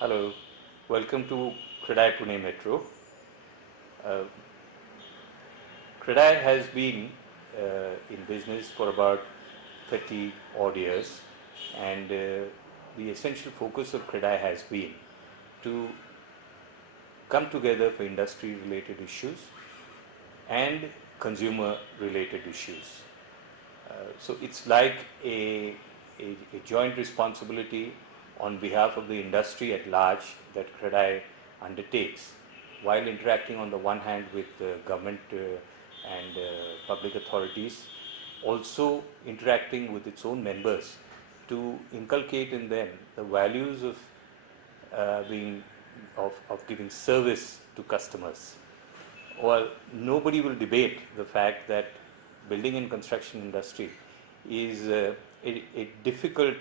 Hello, welcome to Kredai Pune Metro. Uh, Kredai has been in business for about 30 odd years, and the essential focus of Kredai has been to come together for industry related issues and consumer related issues. So it's like a joint responsibility on behalf of the industry at large that Kredai undertakes while interacting on the one hand with government and public authorities, also interacting with its own members to inculcate in them the values of of giving service to customers. Well, nobody will debate the fact that building and construction industry is a difficult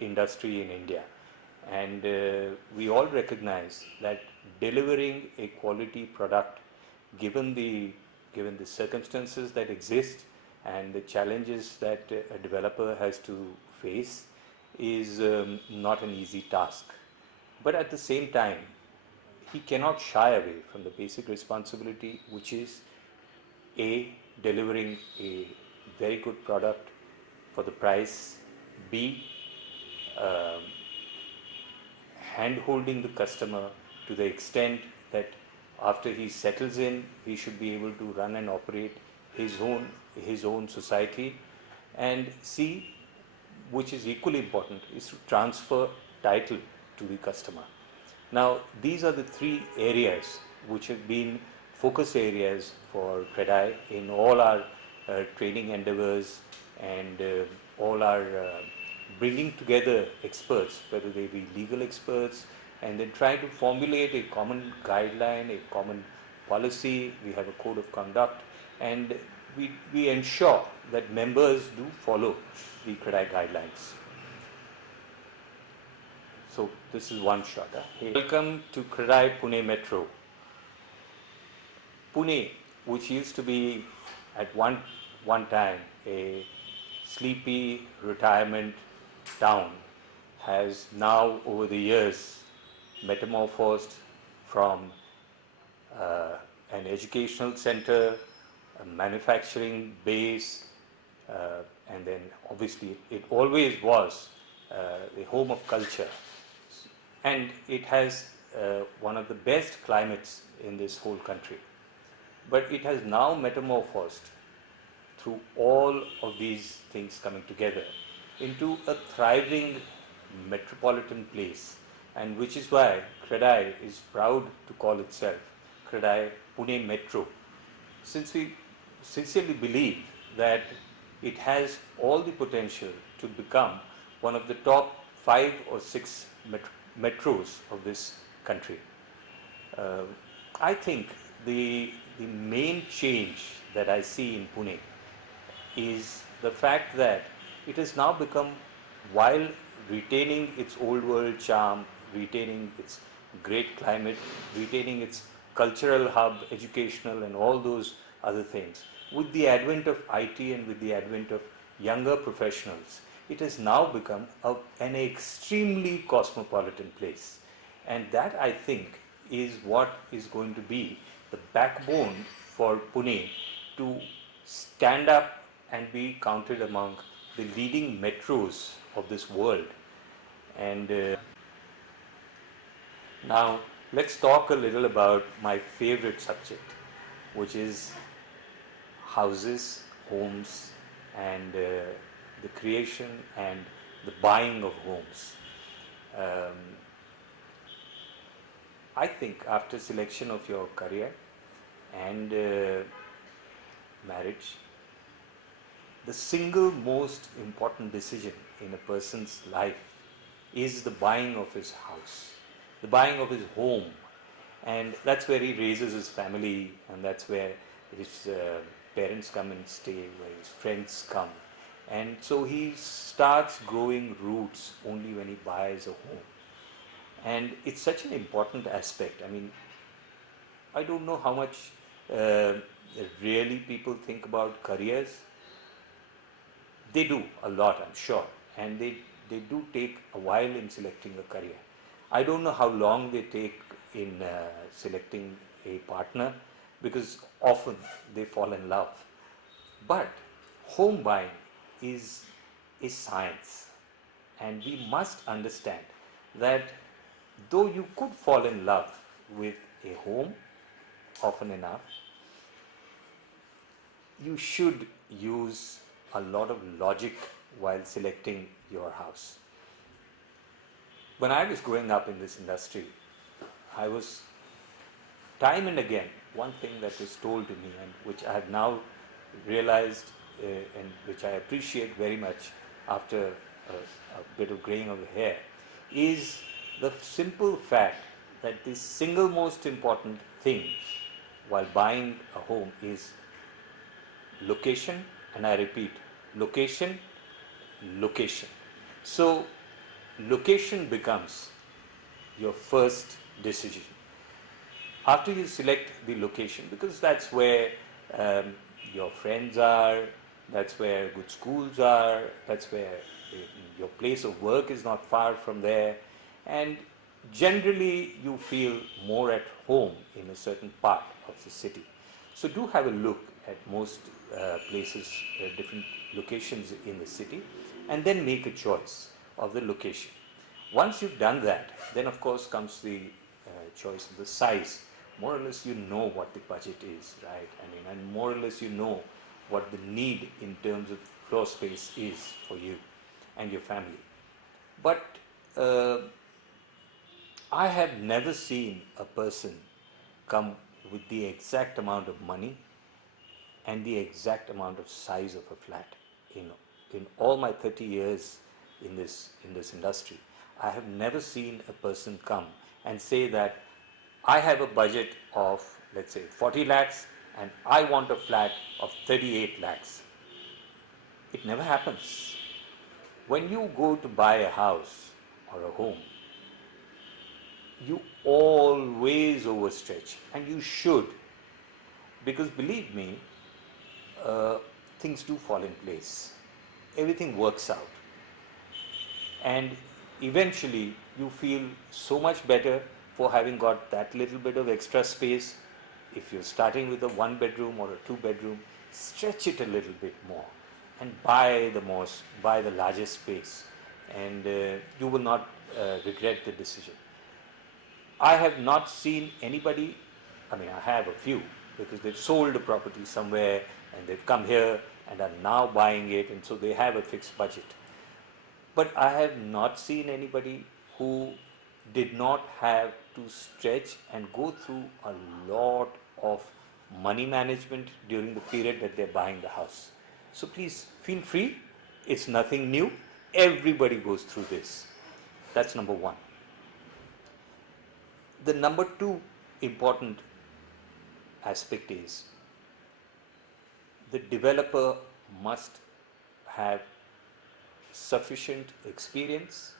industry in India, and we all recognize that delivering a quality product, given the given the circumstances that exist and the challenges that a developer has to face, is not an easy task. But at the same time, he cannot shy away from the basic responsibility, which is A, delivering a very good product for the price, B, um, hand holding the customer to the extent that after he settles in, he should be able to run and operate his own society, and C, which is equally important, is to transfer title to the customer. Now, these are the three areas which have been focus areas for Kredai in all our training endeavors and all our bringing together experts, whether they be legal experts, and then trying to formulate a common guideline, a common policy. We have a code of conduct, and we ensure that members do follow the Kredai guidelines. So this is one shot. Hey. Welcome to Kredai Pune Metro. Pune, which used to be at one time a sleepy retirement town, has now over the years metamorphosed from an educational center, a manufacturing base, and then obviously it always was the home of culture, and it has one of the best climates in this whole country. But it has now metamorphosed through all of these things coming together into a thriving metropolitan place, and which is why Kredai is proud to call itself Kredai Pune Metro, since we sincerely believe that it has all the potential to become one of the top 5 or 6 metros of this country. Uh, I think the main change that I see in Pune is the fact that it has now become, while retaining its old world charm, retaining its great climate, retaining its cultural hub, educational, and all those other things, with the advent of IT and with the advent of younger professionals, it has now become an extremely cosmopolitan place. And that, I think, is what is going to be the backbone for Pune to stand up and be counted among the leading metros of this world. And now let's talk a little about my favorite subject, which is houses, homes, and the creation and the buying of homes. Um, I think after selection of your career and marriage, the single most important decision in a person's life is the buying of his house, the buying of his home, and that's where he raises his family, and that's where his parents come and stay, where his friends come, and so he starts growing roots only when he buys a home. And it's such an important aspect. I mean, I don't know how much uh, really people think about careers. They do a lot, I'm sure, and they do take a while in selecting a career. I don't know how long they take in selecting a partner, because often they fall in love. But home buying is a science, and we must understand that though you could fall in love with a home often enough, you should use a lot of logic while selecting your house. When I was growing up in this industry, I was time and again, one thing that was told to me, and which I have now realized and which I appreciate very much after a bit of graying of the hair, is the simple fact that the single most important thing while buying a home is location, and I repeat, location, location. So, location becomes your first decision. After you select the location, because that's where your friends are, that's where good schools are, that's where your place of work is not far from there, and generally you feel more at home in a certain part of the city. So do have a look at most places, different locations in the city, and then make a choice of the location. Once you've done that, then of course comes the choice of the size. More or less you know what the budget is, right? I mean, and more or less you know what the need in terms of floor space is for you and your family. But I have never seen a person come with the exact amount of money and the exact amount of size of a flat. In all my 30 years in this industry, I have never seen a person come and say that I have a budget of, let's say, 40 lakhs and I want a flat of 38 lakhs. It never happens. When you go to buy a house or a home, you always overstretch, and you should, because believe me, things do fall in place. Everything works out, and eventually you feel so much better for having got that little bit of extra space. If you're starting with a one bedroom or a two bedroom, stretch it a little bit more and buy the largest space, and you will not regret the decision. I have not seen anybody, I mean, I have a few, because they've sold a property somewhere and they've come here and are now buying it, and so they have a fixed budget. But I have not seen anybody who did not have to stretch and go through a lot of money management during the period that they're buying the house. So please feel free, it's nothing new, everybody goes through this. That's number one. The number two important aspect is the developer must have sufficient experience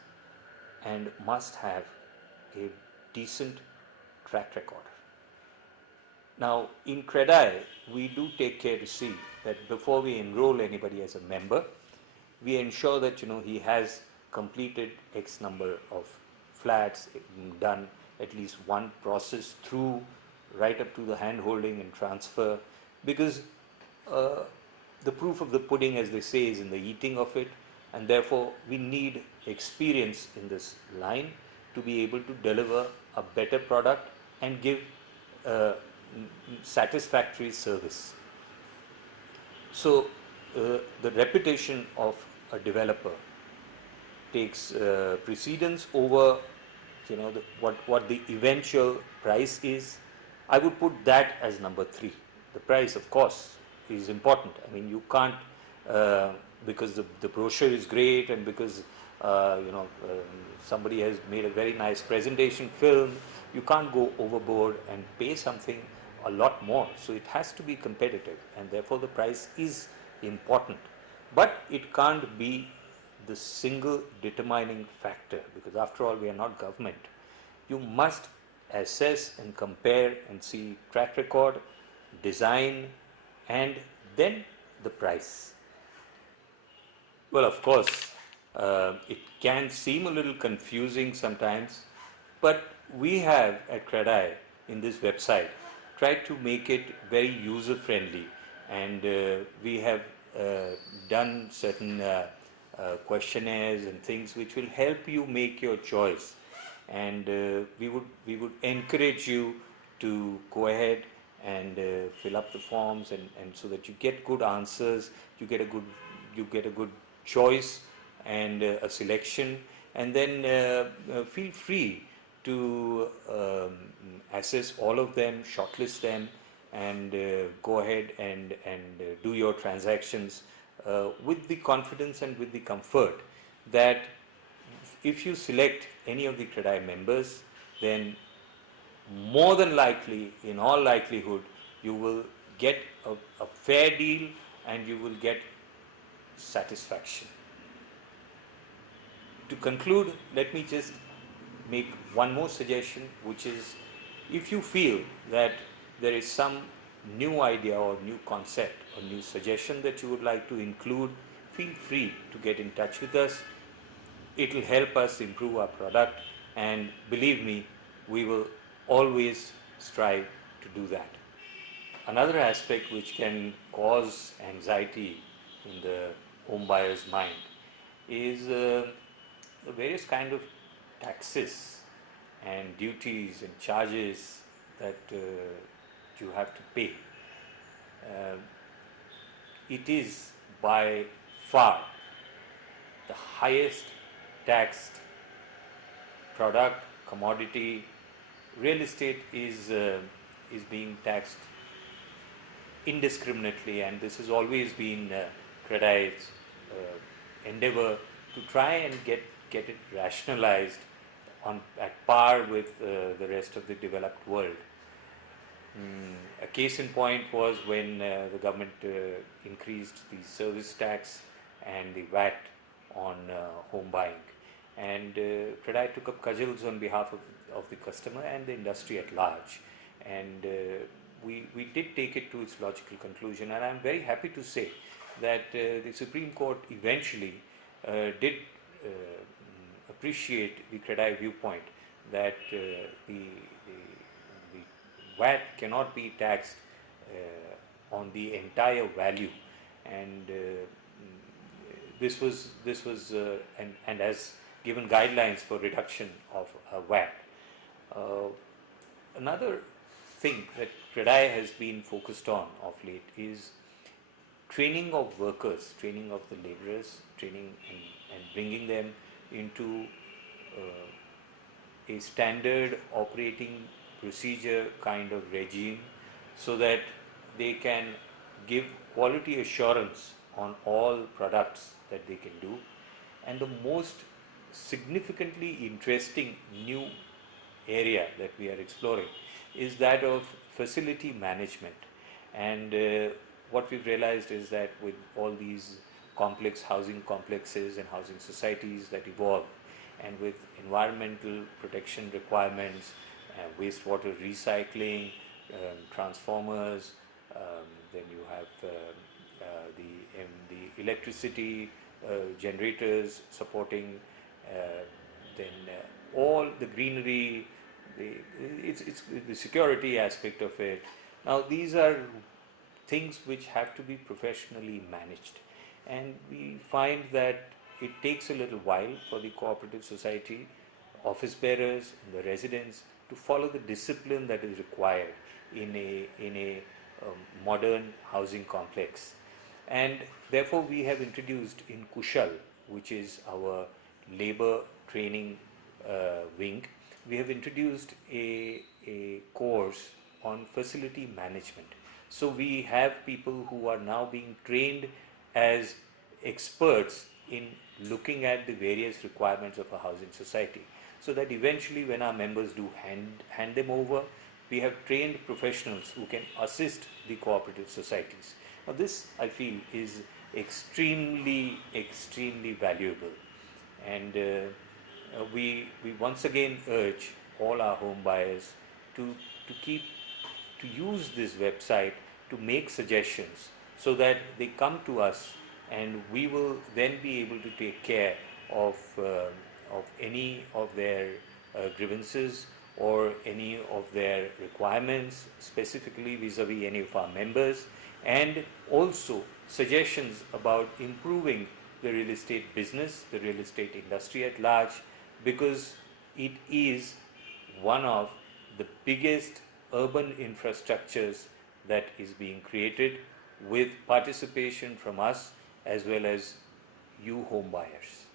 and must have a decent track record. Now, in CREDI, we do take care to see that before we enroll anybody as a member, we ensure that he has completed X number of flats, done at least one process through, right up to the hand holding and transfer, because the proof of the pudding, as they say, is in the eating of it, and therefore we need experience in this line to be able to deliver a better product and give satisfactory service. So the reputation of a developer takes precedence over what the eventual price is. I would put that as number three. The price, of course, is important. I mean, you can't, because the brochure is great and because somebody has made a very nice presentation film, you can't go overboard and pay something a lot more. So it has to be competitive, and therefore the price is important. But it can't be the single determining factor, because after all, we are not government. You must assess and compare and see track record, design, and then the price. Well, of course, it can seem a little confusing sometimes But we have at Credai in this website tried to make it very user friendly, and we have done certain questionnaires and things which will help you make your choice. And we would encourage you to go ahead and fill up the forms, and so that you get good answers, you get a good choice and a selection, and then feel free to assess all of them, shortlist them, and go ahead and do your transactions with the confidence and with the comfort that if you select any of the Credai members, then more than likely, in all likelihood, you will get a fair deal and you will get satisfaction. To conclude, let me just make one more suggestion, which is if you feel that there is some new idea or new concept or new suggestion that you would like to include, feel free to get in touch with us. It will help us improve our product, and believe me, we will always strive to do that. Another aspect which can cause anxiety in the home buyer's mind is the various kind of taxes and duties and charges that you have to pay. Uh, it is by far the highest taxed product, commodity. Real estate is being taxed indiscriminately, and this has always been Credai's endeavor to try and get it rationalized at par with the rest of the developed world. A case in point was when the government increased the service tax and the VAT on home buying, and Credai took up cudgels on behalf of the customer and the industry at large, and we did take it to its logical conclusion, and I'm very happy to say that the Supreme Court eventually did appreciate the Credai viewpoint that the VAT cannot be taxed on the entire value, and this was and has given guidelines for reduction of VAT. Another thing that Credai has been focused on of late is training of workers, training of the laborers, training and bringing them into a standard operating procedure kind of regime, so that they can give quality assurance on all products that they can do. And the most significantly interesting new area that we are exploring is that of facility management. And what we've realized is that with all these complex housing complexes and housing societies that evolve, and with environmental protection requirements, wastewater recycling, transformers, then you have the electricity generators supporting, then all the greenery, it's the security aspect of it. Now these are things which have to be professionally managed, and we find that it takes a little while for the cooperative society, office bearers, and the residents to follow the discipline that is required in a modern housing complex. And therefore we have introduced in Kushal, which is our labor training wing, we have introduced a course on facility management. So we have people who are now being trained as experts in looking at the various requirements of a housing society, so that eventually when our members do hand them over, we have trained professionals who can assist the cooperative societies. Now this, I feel, is extremely valuable, and we once again urge all our home buyers to use this website to make suggestions, so that they come to us, and we will then be able to take care of any of their grievances or any of their requirements specifically vis-a-vis any of our members, and also suggestions about improving the real estate business, the real estate industry at large, because it is one of the biggest urban infrastructures that is being created with participation from us as well as you home buyers.